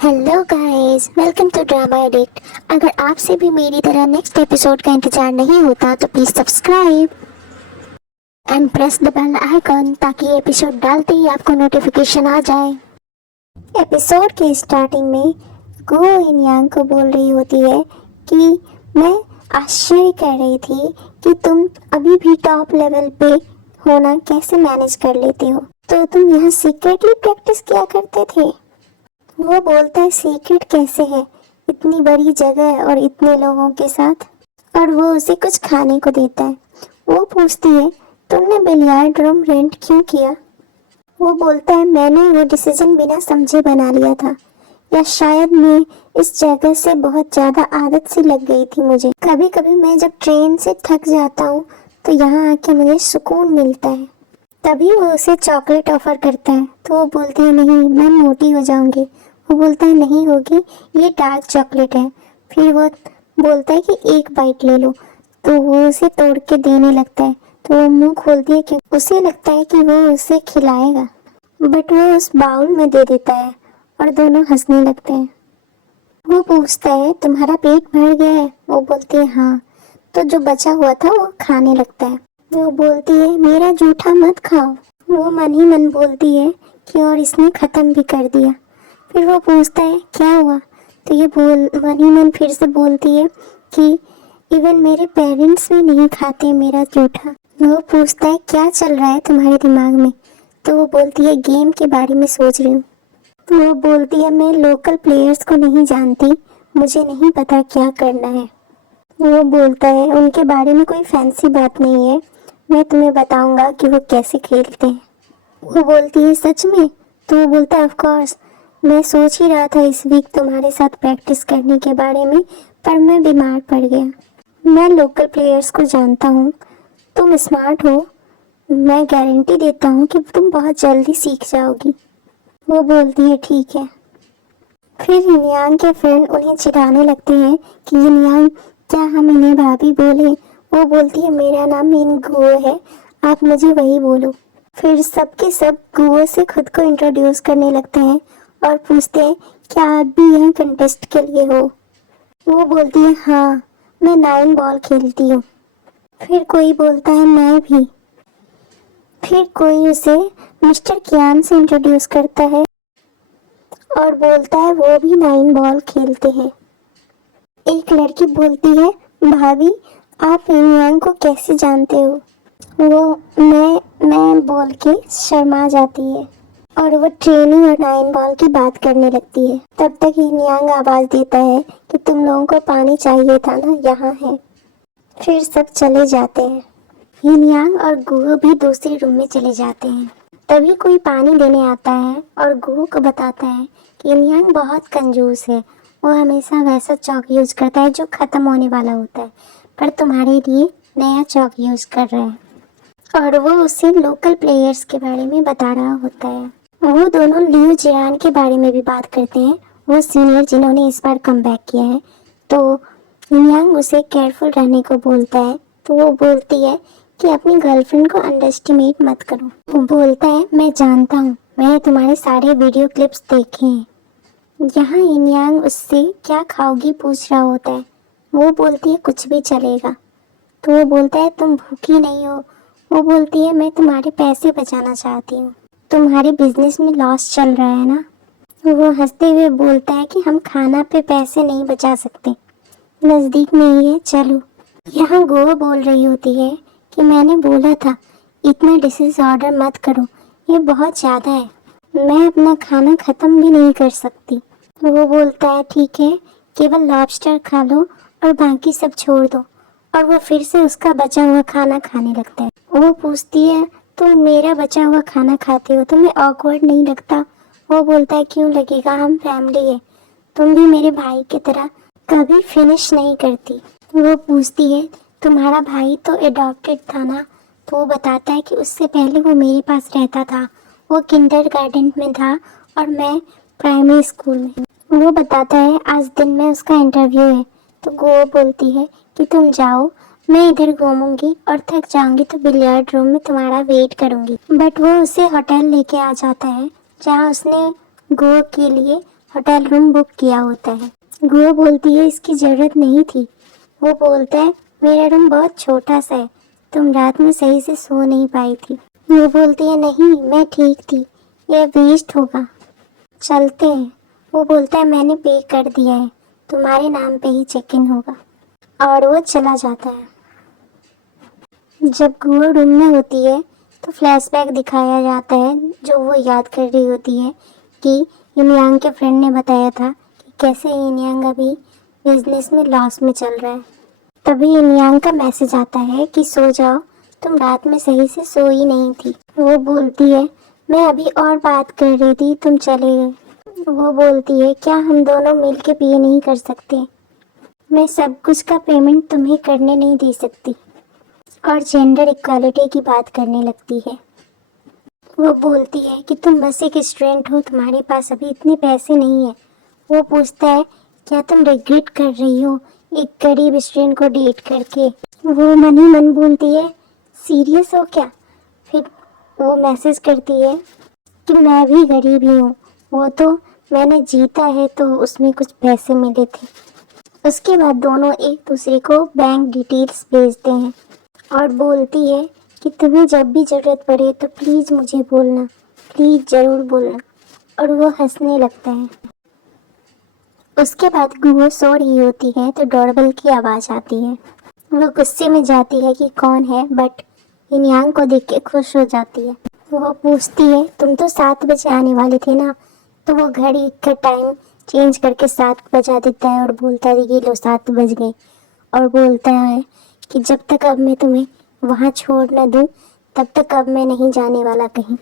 Hello guys, welcome to drama addict. अगर आपसे भी मेरी तरह नेक्स्ट एपिसोड का इंतजार नहीं होता तो please subscribe and press the bell icon ताकि एपिसोड डालते ही आपको नोटिफिकेशन आ जाए। एपिसोड के स्टार्टिंग में गो इन यांग को बोल रही होती है कि मैं आश्चर्य कर रही थी कि तुम अभी भी टॉप लेवल पे होना कैसे मैनेज कर लेते हो। तो तुम यहाँ सीक्रेटली प्रैक्टिस किया करते थे। वो बोलता है सीक्रेट कैसे है, इतनी बड़ी जगह है और इतने लोगों के साथ। और वो उसे कुछ खाने को देता है। वो पूछती है तुमने बिलियर्ड रूम रेंट क्यों किया। वो बोलता है मैंने वो डिसीजन बिना समझे बना लिया था, या शायद मैं इस जगह से बहुत ज्यादा आदत सी लग गई थी मुझे। कभी कभी मैं जब ट्रेन से थक जाता हूँ तो यहाँ आके मुझे सुकून मिलता है। तभी वो उसे चॉकलेट ऑफर करता है तो वो बोलती है नहीं, मैं मोटी हो जाऊंगी। वो बोलता है नहीं होगी, ये डार्क चॉकलेट है। फिर वो बोलता है कि एक बाइट ले लो, तो वो उसे तोड़ के देने लगता है। तो वो मुंह खोलती है क्योंकि उसे लगता है कि वो उसे खिलाएगा, बट वो उस बाउल में दे देता है और दोनों हंसने लगते हैं। वो पूछता है तुम्हारा पेट भर गया है। वो बोलती है हाँ। तो जो बचा हुआ था वो खाने लगता है। वो बोलती है मेरा जूठा मत खाओ। वो मन ही मन बोलती है कि और इसने खत्म भी कर दिया। फिर वो पूछता है क्या हुआ, तो ये मन ही मन फिर से बोलती है कि इवन मेरे पेरेंट्स भी नहीं खाते मेरा जूठा। वो पूछता है क्या चल रहा है तुम्हारे दिमाग में, तो वो बोलती है गेम के बारे में सोच रही हूँ। वो बोलती है मैं लोकल प्लेयर्स को नहीं जानती, मुझे नहीं पता क्या करना है। वो बोलता है उनके बारे में कोई फैंसी बात नहीं है, मैं तुम्हें बताऊंगा कि वो कैसे खेलते हैं। वो बोलती है सच में, तो वो बोलता है ऑफ कोर्स, मैं सोच ही रहा था इस वीक तुम्हारे साथ प्रैक्टिस करने के बारे में, पर मैं बीमार पड़ गया। मैं लोकल प्लेयर्स को जानता हूँ, तुम स्मार्ट हो, मैं गारंटी देता हूँ कि तुम बहुत जल्दी सीख जाओगी। वो बोलती है ठीक है। फिर यिनयांग के फ्रेंड उन्हें चिढ़ाने लगते हैं कि यिनयांग क्या हम इन्हें भाभी बोले। वो बोलती है मेरा नाम इन गुओ है, आप मुझे वही बोलो। फिर सबके सब गुओ से खुद को इंट्रोड्यूस करने लगते हैं और पूछते हैं क्या आप भी यहाँ कंटेस्ट के लिए हो। वो बोलती है हाँ, मैं 9 बॉल खेलती हूँ। फिर कोई बोलता है मैं भी। फिर कोई उसे मिस्टर कियान से इंट्रोड्यूस करता है और बोलता है वो भी 9 बॉल खेलते हैं। एक लड़की बोलती है भाभी आप यिनयांग को कैसे जानते हो। वो मैं बोल के शर्मा जाती है और वो ट्रेनिंग और 9 बॉल की बात करने लगती है। तब तक यिनयांग आवाज देता है कि तुम लोगों को पानी चाहिए था ना, यहाँ है। फिर सब चले जाते हैं। यिनयांग और गुहो भी दूसरे रूम में चले जाते हैं। तभी कोई पानी देने आता है और गुहो को बताता है कि यिनयांग बहुत कंजूस है, वो हमेशा वैसा चौक यूज करता है जो खत्म होने वाला होता है, पर तुम्हारे लिए नया चौक यूज कर रहा है। और वो उसे लोकल प्लेयर्स के बारे में बता रहा होता है। वो दोनों लियू जियान के बारे में भी बात करते हैं, वो सीनियर जिन्होंने इस बार कमबैक किया है। तो यिनयांग उसे केयरफुल रहने को बोलता है। तो वो बोलती है कि अपनी गर्लफ्रेंड को अंडरएस्टिमेट मत करो। वो बोलता है मैं जानता हूँ, मैंने तुम्हारे सारे वीडियो क्लिप्स देखे हैं। यहाँ यिनयांग उससे क्या खाओगी पूछ रहा होता है। वो बोलती है कुछ भी चलेगा। तो वो बोलता है तुम भूखी नहीं हो। वो बोलती है मैं तुम्हारे पैसे बचाना चाहती हूँ, तुम्हारे बिजनेस में लॉस चल रहा है ना। वो हंसते हुए बोलता है कि हम खाना पे पैसे नहीं बचा सकते, नज़दीक में ही है, चलो। यहाँ गो बोल रही होती है कि मैंने बोला था इतना डिशेस ऑर्डर मत करो, ये बहुत ज़्यादा है, मैं अपना खाना ख़त्म भी नहीं कर सकती। वो बोलता है ठीक है, केवल लॉबस्टर खा लो और बाकी सब छोड़ दो। और वो फिर से उसका बचा हुआ खाना खाने लगता है। वो पूछती है तुम मेरा बचा हुआ खाना खाते हो, तुम्हें ऑकवर्ड नहीं लगता। वो बोलता है क्यों लगेगा, हम फैमिली है, तुम भी मेरे भाई की तरह कभी फिनिश नहीं करती। वो पूछती है तुम्हारा भाई तो एडॉप्टेड था ना। तो वो बताता है कि उससे पहले वो मेरे पास रहता था, वो किंडरगार्टन में था और मैं प्राइमरी स्कूल में। वो बताता है आज दिन में उसका इंटरव्यू है। तो गो बोलती है कि तुम जाओ, मैं इधर घूमूंगी और थक जाऊंगी तो बिलियर्ड रूम में तुम्हारा वेट करूंगी। बट वो उसे होटल लेके आ जाता है जहाँ उसने गो के लिए होटल रूम बुक किया होता है। गुओ बोलती है इसकी ज़रूरत नहीं थी। वो बोलता है मेरा रूम बहुत छोटा सा है, तुम रात में सही से सो नहीं पाई थी। वो बोलती है नहीं मैं ठीक थी, यह वेस्ट होगा, चलते हैं। वो बोलता है मैंने पे कर दिया है, तुम्हारे नाम पे ही चेक इन होगा, और वो चला जाता है। जब गुओ रूम में होती है तो फ्लैशबैक दिखाया जाता है जो वो याद कर रही होती है कि इनयांग के फ्रेंड ने बताया था कि कैसे इनयांग अभी बिजनेस में लॉस में चल रहा है। तभी इनयांग का मैसेज आता है कि सो जाओ, तुम रात में सही से सोई नहीं थी। वो बोलती है मैं अभी और बात कर रही थी, तुम चले गए। वो बोलती है क्या हम दोनों मिल के पे नहीं कर सकते, मैं सब कुछ का पेमेंट तुम्हें करने नहीं दे सकती, और जेंडर इक्वालिटी की बात करने लगती है। वो बोलती है कि तुम बस एक स्टूडेंट हो, तुम्हारे पास अभी इतने पैसे नहीं है। वो पूछता है क्या तुम रिग्रेट कर रही हो एक गरीब स्टूडेंट को डेट करके। वो मन ही मन बोलती है सीरियस हो क्या। फिर वो मैसेज करती है कि मैं भी गरीब ही हूँ, वो तो मैंने जीता है तो उसमें कुछ पैसे मिले थे। उसके बाद दोनों एक दूसरे को बैंक डिटेल्स भेजते हैं और बोलती है कि तुम्हें जब भी ज़रूरत पड़े तो प्लीज़ मुझे बोलना, प्लीज़ ज़रूर बोलना, और वो हंसने लगता है। उसके बाद गुओ सो रही होती है तो डोरबेल की आवाज़ आती है। वो गुस्से में जाती है कि कौन है, बट इनयांग को देख के खुश हो जाती है। वो पूछती है तुम तो 7 बजे आने वाले थे ना। तो वो घड़ी का टाइम चेंज करके 7 बजा देता है और बोलता है कि लो 7 बज गए, और बोलता है कि जब तक अब मैं तुम्हें वहाँ छोड़ न दूँ तब तक अब मैं नहीं जाने वाला कहीं।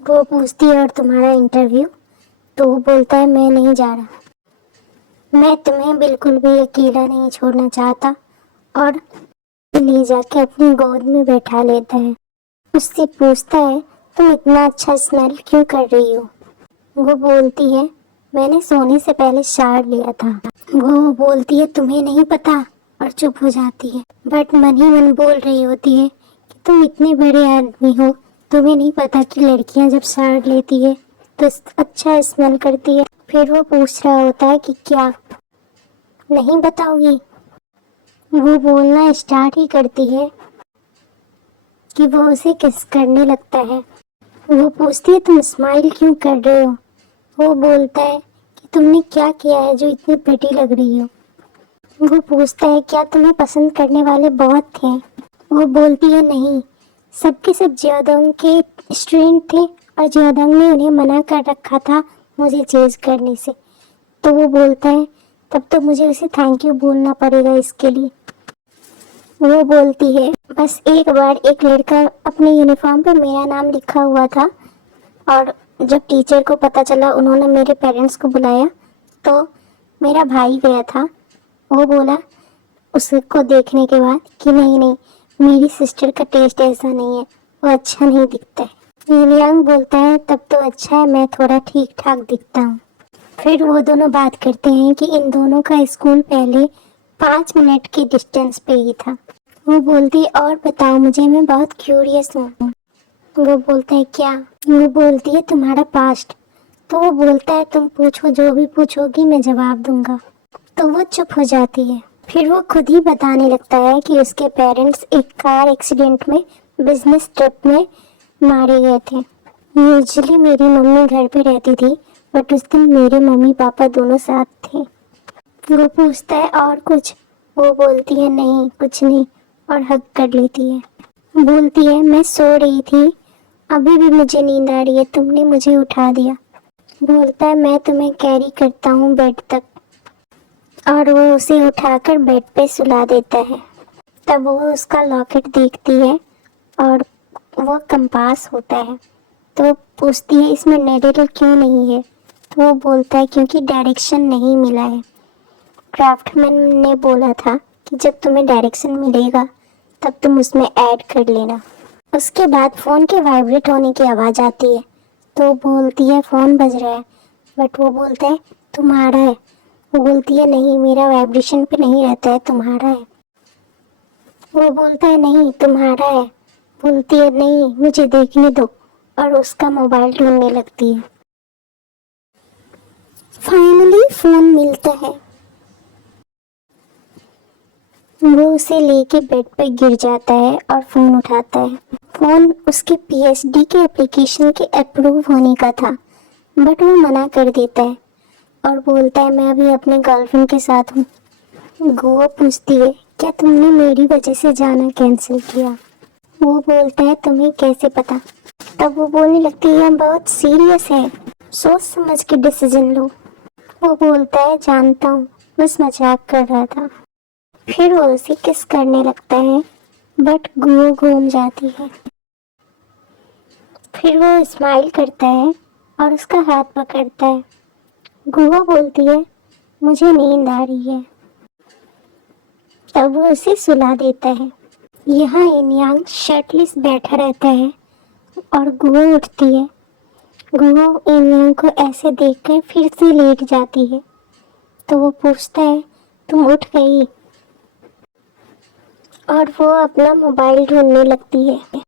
वो पूछती है और तुम्हारा इंटरव्यू। तो वो बोलता है मैं नहीं जा रहा, मैं तुम्हें बिल्कुल भी अकेला नहीं छोड़ना चाहता, और ले जाके अपनी गोद में बैठा लेता है। उससे पूछता है तुम इतना अच्छा स्मेल क्यों कर रही हो। वो बोलती है मैंने सोने से पहले शावर लिया था। वो बोलती है तुम्हें नहीं पता, और चुप हो जाती है। बट मन ही मन बोल रही होती है कि तुम इतने बड़े आदमी हो, तुम्हें नहीं पता कि लड़कियां जब शावर लेती है तो अच्छा स्मेल करती है। फिर वो पूछ रहा होता है कि क्या नहीं बताओगी। वो बोलना स्टार्ट ही करती है कि वो उसे किस करने लगता है। वो पूछती है तुम स्माइल क्यों कर रहे हो। वो बोलता है कि तुमने क्या किया है जो इतनी प्रिटी लग रही हो। वो पूछता है क्या तुम्हें पसंद करने वाले बहुत थे। वो बोलती है नहीं, सबके सब जियोडोंग के स्टूडेंट थे और जियोडोंग ने उन्हें मना कर रखा था मुझे चेज करने से। तो वो बोलता है तब तो मुझे उसे थैंक यू बोलना पड़ेगा इसके लिए। वो बोलती है बस एक बार एक लड़का अपने यूनिफॉर्म पर मेरा नाम लिखा हुआ था, और जब टीचर को पता चला उन्होंने मेरे पेरेंट्स को बुलाया तो मेरा भाई गया था। वो बोला उसको देखने के बाद कि नहीं नहीं, मेरी सिस्टर का टेस्ट ऐसा नहीं है, वो अच्छा नहीं दिखता है। इनयांग बोलता है तब तो अच्छा है, मैं थोड़ा ठीक ठाक दिखता हूँ। फिर वो दोनों बात करते हैं कि इन दोनों का स्कूल पहले 5 मिनट की डिस्टेंस पे ही था। वो बोलती और बताओ मुझे, मैं बहुत क्यूरियस हूँ। वो बोलता है क्या। वो बोलती है तुम्हारा पास्ट। तो वो बोलता है तुम पूछो, जो भी पूछोगी मैं जवाब दूंगा। तो वो चुप हो जाती है। फिर वो खुद ही बताने लगता है कि उसके पेरेंट्स एक कार एक्सीडेंट में बिजनेस ट्रिप में मारे गए थे। यूजुअली मेरी मम्मी घर पे रहती थी, बट उस दिन मेरे मम्मी पापा दोनों साथ थे। वो पूछता है और कुछ। वो बोलती है नहीं कुछ नहीं, और हग कर लेती है। बोलती है मैं सो रही थी, अभी भी मुझे नींद आ रही है, तुमने मुझे उठा दिया। बोलता है मैं तुम्हें कैरी करता हूँ बेड तक, और वो उसे उठाकर बेड पे सुला देता है। तब वो उसका लॉकेट देखती है और वो कंपास होता है। तो पूछती है इसमें नेडल क्यों नहीं है। तो वो बोलता है क्योंकि डायरेक्शन नहीं मिला है, क्राफ्टमैन ने बोला था कि जब तुम्हें डायरेक्शन मिलेगा तब तुम उसमें ऐड कर लेना। उसके बाद फ़ोन के वाइब्रेट होने की आवाज़ आती है। तो बोलती है फ़ोन बज रहा है, बट वो बोलता है तुम्हारा है। वो बोलती है नहीं, मेरा वाइब्रेशन पे नहीं रहता है, तुम्हारा है। वो बोलता है नहीं तुम्हारा है। बोलती है नहीं मुझे देखने दो, और उसका मोबाइल ढूंढने लगती है। फ़ोन मिलता है। वो उसे लेके बेड पर गिर जाता है और फ़ोन उठाता है। फ़ोन उसके पीएचडी के एप्लीकेशन के अप्रूव होने का था, बट वो मना कर देता है और बोलता है मैं अभी अपने गर्लफ्रेंड के साथ हूँ। गुओ पूछती है क्या तुमने मेरी वजह से जाना कैंसिल किया? वो बोलता है तुम्हें कैसे पता? तब वो बोलने लगती है हम बहुत सीरियस है, सोच समझ के डिसीजन लो। वो बोलता है जानता हूँ, बस मजाक कर रहा था। फिर वो उसे किस करने लगता है, बट गुओ घूम जाती है। फिर वो स्माइल करता है और उसका हाथ पकड़ता है। गुआ बोलती है मुझे नींद आ रही है। तब वो उसे सुला देता है। यहाँ इनयांग शर्टलेस बैठा रहता है और गुआ उठती है। गुआ इनयांग को ऐसे देखकर फिर से लेट जाती है। तो वो पूछता है तुम उठ गई? और वो अपना मोबाइल ढूंढने लगती है।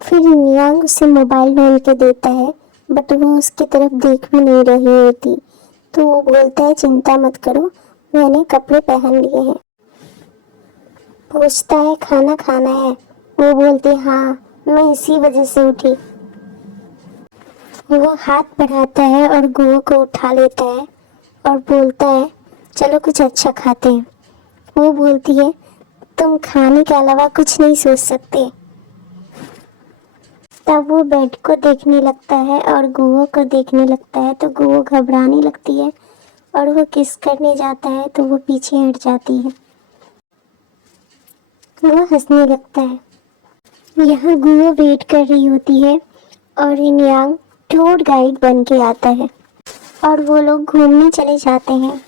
फिर नियांग उसे मोबाइल ढूंढ के देता है, बट वो उसकी तरफ देख भी नहीं रही होती। तो वो बोलता है चिंता मत करो, मैंने कपड़े पहन लिए हैं। पूछता है खाना खाना है? वो बोलती है हाँ, मैं इसी वजह से उठी। वो हाथ बढ़ाता है और गुओ को उठा लेता है और बोलता है चलो कुछ अच्छा खाते हैं। वो बोलती है तुम खाने के अलावा कुछ नहीं सोच सकते। तब वो बेड को देखने लगता है और गुओ को देखने लगता है। तो गुओ घबराने लगती है और वो किस करने जाता है तो वो पीछे हट जाती है। वो हंसने लगता है। यहाँ गुओ वेट कर रही होती है और इनयांग टूर गाइड बन के आता है और वो लोग घूमने चले जाते हैं।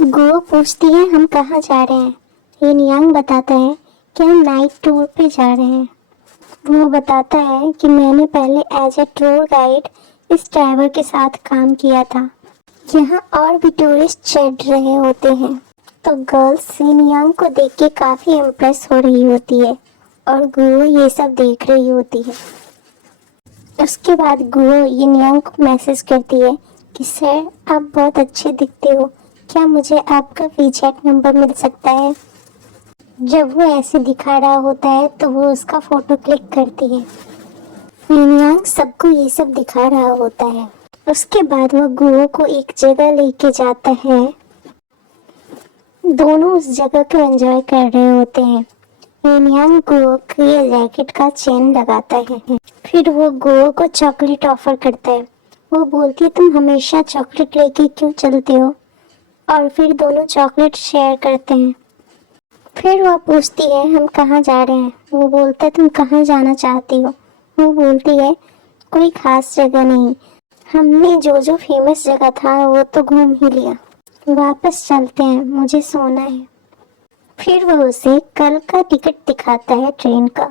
गुओ पूछती है हम कहाँ जा रहे हैं? इनयांग बताता है कि हम नाइट टूर पे जा रहे हैं। वो बताता है कि मैंने पहले एज ए टूर गाइड इस ड्राइवर के साथ काम किया था। यहाँ और भी टूरिस्ट चढ़ रहे होते हैं। तो गर्ल्स इनयांग को देख के काफ़ी इम्प्रेस हो रही होती है और गुओ ये सब देख रही होती है। उसके बाद गुओ इनयांग को मैसेज करती है कि सर आप बहुत अच्छे दिखते हो, क्या मुझे आपका वीचैट नंबर मिल सकता है? जब वो ऐसे दिखा रहा होता है तो वो उसका फोटो क्लिक करती है। इनयांग सबको ये सब दिखा रहा होता है। उसके बाद वो गुओ को एक जगह लेके जाता है। दोनों उस जगह को एंजॉय कर रहे होते हैं। इनयांग गुओ के जैकेट का चेन लगाता है। फिर वो गुओ को चॉकलेट ऑफर करता है। वो बोलती है तुम हमेशा चॉकलेट लेके क्यों चलते हो? और फिर दोनों चॉकलेट शेयर करते हैं। फिर वो पूछती है हम कहाँ जा रहे हैं? वो बोलता है तुम कहाँ जाना चाहती हो? वो बोलती है कोई खास जगह नहीं, हमने जो जो फेमस जगह था वो तो घूम ही लिया, वापस चलते हैं, मुझे सोना है। फिर वो उसे कल का टिकट दिखाता है ट्रेन का।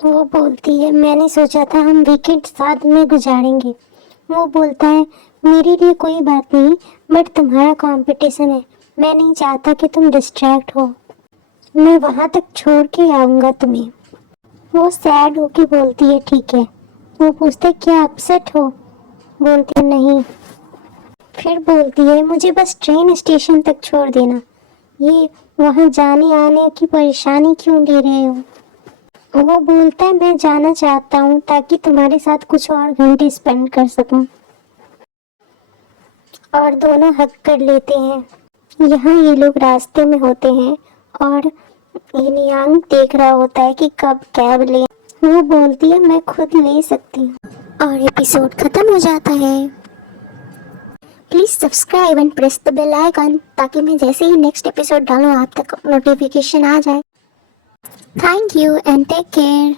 वो बोलती है मैंने सोचा था हम वीकेंड साथ में गुजारेंगे। वो बोलता है मेरे लिए कोई बात नहीं, बट तुम्हारा कंपटीशन है, मैं नहीं चाहता कि तुम डिस्ट्रैक्ट हो, मैं वहाँ तक छोड़ के आऊँगा तुम्हें। वो सैड होके बोलती है ठीक है। वो पूछते है क्या अपसेट हो? बोलती है नहीं। फिर बोलती है मुझे बस ट्रेन स्टेशन तक छोड़ देना, ये वहाँ जाने आने की परेशानी क्यों ले रहे हो? वो बोलता है मैं जाना चाहता हूँ ताकि तुम्हारे साथ कुछ और घंटे स्पेंड कर सकूं। और दोनों हक कर लेते हैं। यहाँ ये लोग रास्ते में होते हैं और इनयांग देख रहा होता है कि कब कैब ले। वो बोलती है मैं खुद ले सकती हूँ। और एपिसोड खत्म हो जाता है। Please subscribe and press the bell icon ताकि मैं जैसे ही नेक्स्ट एपिसोड डालूँ आप तक नोटिफिकेशन आ जाए। Thank you and take care.